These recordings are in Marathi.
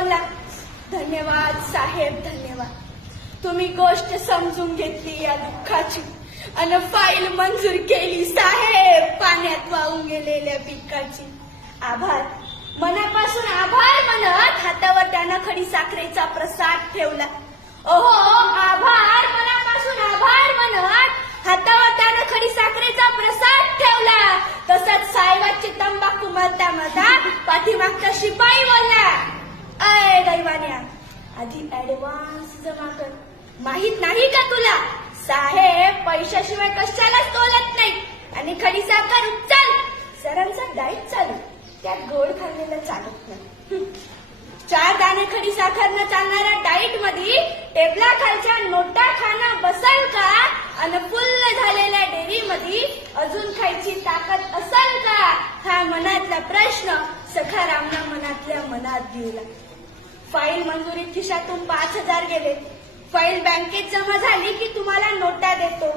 बोलला धन्यवाद साहेब धन्यवाद तुम्ही गोष्ट समजून घेतली या दुःखाची आणि फाईल मंजूर केली साहेब पाण्यात वाहून गेलेल्या पिकाची आभार मनापासून आभार म्हणत हातावर त्यानं खडी साखरेचा प्रसाद ठेवला ओहो आभार मनापासून आभार म्हणत हातावर त्यानं खडी साखरेचा प्रसाद ठेवला तसंच साहेबाची तंबाखू मलता मधा पाठीमागचा शिपाई बोलला अय दैवान्या आधी ऍडव्हान्स जमा कर माहित नाही का तुला साहेब पैशाशिवाय कशालाच बोलत नाही आणि खडी साखर चाल सरांचा डाईट चालू त्यात गोड खाल्लेला चालत नाही चार दाणे खडी साखर न चालणाऱ्या डाईट मध्ये टेबला खालच्या नोटा खाना बसल का आणि फुल्ल झालेल्या डेअरी मध्ये अजून खायची ताकद असल का हा मनातला प्रश्न सखा रामना मनातल्या मनात गेला फाईल मंजुरी खिशातून पाच हजार गेले फाईल बँकेत जमा झाली की तुम्हाला नोटा देतो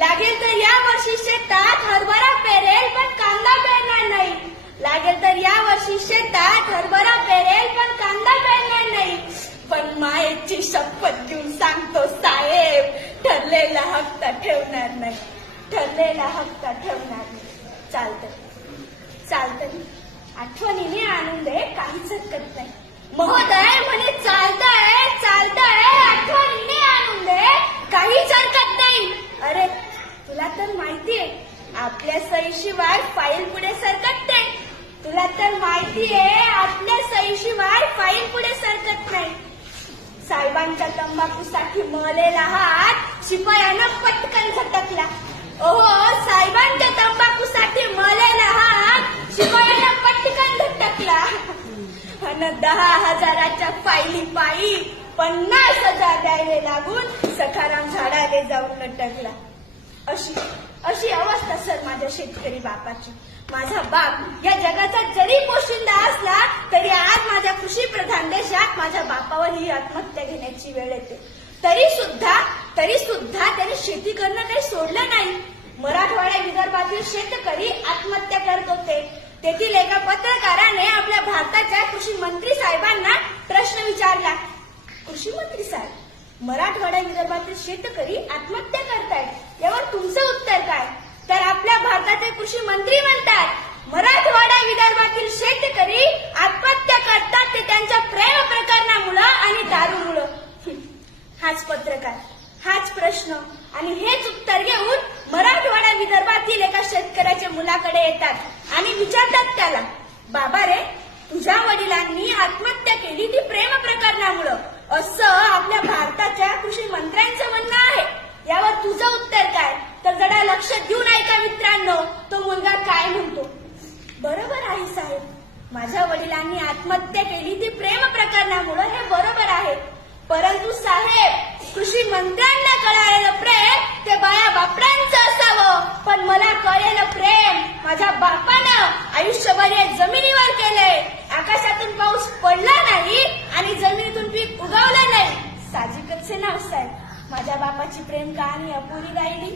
लागेल तर या वर्षी शेतात हरभरा पेरेल पण कांदा पेरणार नाही लागेल तर या वर्षी शेतात हरभरा पेरेल पण कांदा पेरणार नाही पण मायेची शपथ घेऊन सांगतो साहेब ठरलेला हक्ता ठेवणार नाही ठरलेला हप्ता ठेवणार नाही चालत चालतं आठवणीने आनंद आहे काहीच हरकत नाही महोदय म्हणे चालताय चालताय आठवणीने आनंद आहे काहीच हरकत नाही अरे तुला तर माहितीये आपल्या सईशिवाय फाईल पुढे सरकत नाही तुला तर माहितीये आपल्या सईशिवाय फाईल पुढे सरकत नाही साहेबांच्या तंबाखूसाठी मळलेला हात शिपायानं पटकन दहा हजाराच्या पायली पायी पन्नास हजार द्यायला लागून सखाराम झाडाले जाऊन लटकला अशी अशी अवस्था सर माझ्या शेतकरी बापाची माझा बाप या जगाचा जरी पोशिंदा असला तरी आज माझ्या कृषी प्रधान देशात माझ्या बापावर ही आत्महत्या घेण्याची वेळ येते तरी सुद्धा तरी सुद्धा त्यांनी शेती करणं काही सोडलं नाही मराठवाड्या विदर्भातील शेतकरी आत्महत्या करत होते तेथील एका पत्रकाराने आपल्या भारताच्या कृषी मंत्री साहेबांना प्रश्न विचारला कृषी मंत्री साहेब मराठवाडा विदर्भातील शेतकरी आत्महत्या करतायत यावर तुमचं उत्तर काय तर आपल्या भारताचे कृषी मंत्री म्हणतात मराठवाडा विदर्भातील शेतकरी आणि विचारतात त्याला बाबा रे तुझ्या वडिलांनी आत्महत्या केली ती प्रेम प्रकरणामुळं असं आपल्या भारताच्या कृषी मंत्र्यांचं म्हणणं आहे यावर तुझं उत्तर काय तर जरा लक्ष देऊन ऐका मित्रांनो तो मुलगा काय म्हणतो बरोबर आहे साहेब माझ्या वडिलांनी आत्महत्या केली ती प्रेम प्रकरणामुळे हे बरोबर आहे परंतु साहेब कृषी मंत्र्या माझ्या बापानं आयुष्यभर या जमिनीवर केलंय आकाशातून पाऊस पडला नाही आणि जमिनीतून पीक उगवलं नाही साजिकच हे नाव साहेब माझ्या बापाची प्रेम कहाणी अपुरी राहिली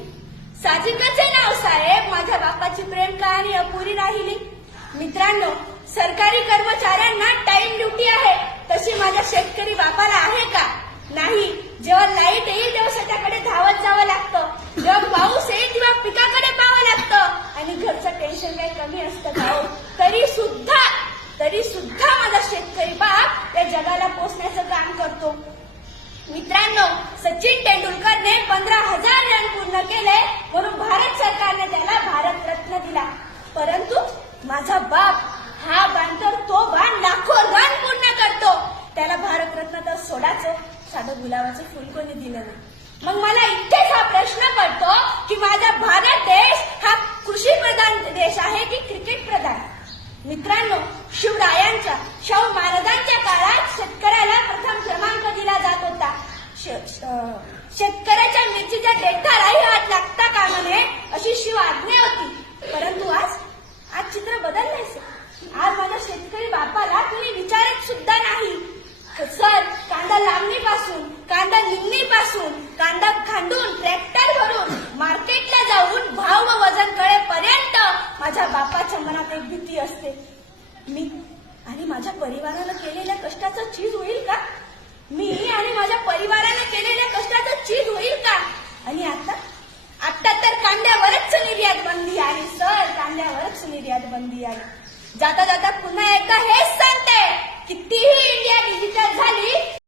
साजिकच नाव साहेब माझ्या बापाची प्रेम कहाणी अपुरी राहिली मित्रांनो सरकारी कर्मचाऱ्यांना टाइम ड्युटी आहे तशी माझ्या शेतकरी बापाला आहे का जगाला पोचण्याचं काम करतो मित्रांनो सचिन तेंडुलकरने पंधरा हजार रन पूर्ण केले म्हणून भारत सरकारने त्याला भारतरत्न दिला परंतु माझा बाप हा बांधर तो बाण लाखो रन पूर्ण करतो त्याला भारतरत्न तर सोडाचं साधं गुलाबाचं फुल कोणी दिलं ना मग मला इतकेच हा प्रश्न पडतो की माझा भारत देश हा कृषी प्रधान देश आहे की क्रिकेट मित्रांनो शिवरायांच्या शाहू महाराजांच्या काळात शेतकऱ्याला प्रथम क्रमांक दिला जात होता शेतकऱ्याच्या मिरचीच्या देठालाही हात लागता का नये अशी शिव आज्ञा होती परंतु आज आज चित्र बदलले आज माझ्या शेतकरी बापाला तुम्ही विचारत सुद्धा नाही सर कांदा लांबणीपासून कांदा पासून कांदा खांडून ट्रॅक्टर भरून मनात एक भीती असते मी आणि माझ्या परिवाराला केलेल्या कष्टाचं चीज होईल का मी आणि माझ्या परिवाराने केलेल्या कष्टाचं चीज होईल का आणि आता आता तर कांद्यावरच निर्यात बंदी आहे सर कांद्यावरच निर्यात बंदी आहे जाता जाता पुन्हा एकदा हेच सांगते कितीही